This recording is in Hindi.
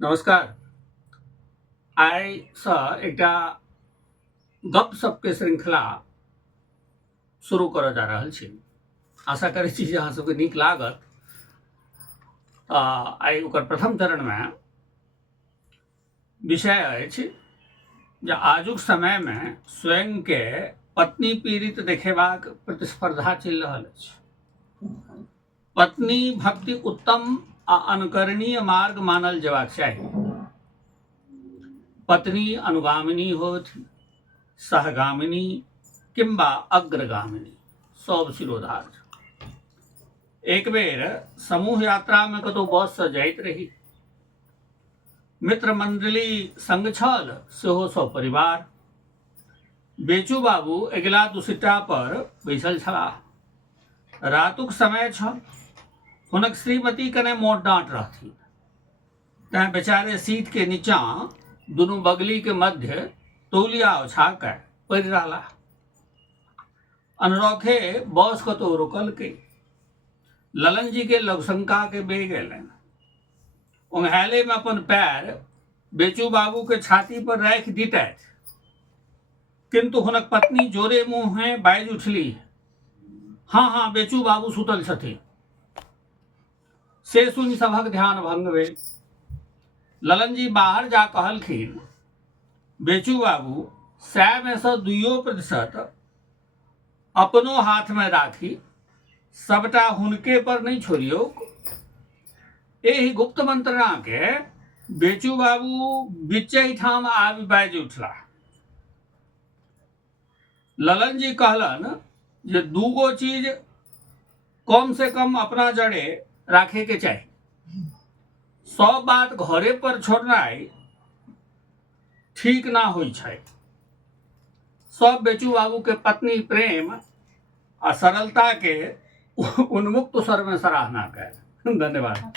नमस्कार। आइ सँ एकटा गपशप के श्रृंखला शुरू करऽ जा रहल छी। आशा करै छी जे अहाँ सबके नीक लागत। आइ ओकर प्रथम चरणमे विषय अछि जे आजुक समयमे स्वयंके पत्नी पीड़ित देखेबाक प्रतिस्पर्धा चलि रहल अछि। पत्नी भक्ति उत्तम आ अनुकरणीय मार्ग मानल जेबाक चाही। पत्नी अनुगामिनी होथि, सहगामिनी किंबा अग्रगामिनी, सब शिरोधार्य। एक बेर समूह यात्रा में कतौ बस से जाइत रही। मित्र मंडली संग छल, सेहो सब परिवार। बेचू बाबू अगिला दुसिट्टा पर बैसल छलाह। रातुक समय छल। हुनक श्रीमती कने मोट डांट रहथिन। तैं बेचारे सीट के नीचा दुनू बगली के मध्य तौलिया ओछा के पड़ि रहलाह। अनरौखे बस कतौ रुकलकै। ललन जी के लघुशंका के बेग एलनि। ओंघैले में अपन पैर बेचू बाबू के छाती पर राखि दितैथ, किंतु हुनक पत्नी जोरे मुँहे बाजि उठली, हाँ बेचू बाबू सुतल छथिन। से सुनि सभक ध्यान भंग भेल। ललन जी बाहर जा कहलखिन, बेचू बाबू 100 में सँ 2% अपनो हाथ में राखी, सबटा हुनके पर नहीं छोड़ियो। एहि गुप्त मंत्रणा के बेचू बाबू बीचे ठाम आबि बाजि उठला। ललन जी कहलन जे 2 चीज कम से कम अपना जड़े राखे के चाही। सब बात घरे पर छोड़नाइ ठीक ना होइ छै। सब बेचू बाबू के पत्नी प्रेम आ सरलता के उन्मुक्त स्वर में सराहना कैल। धन्यवाद।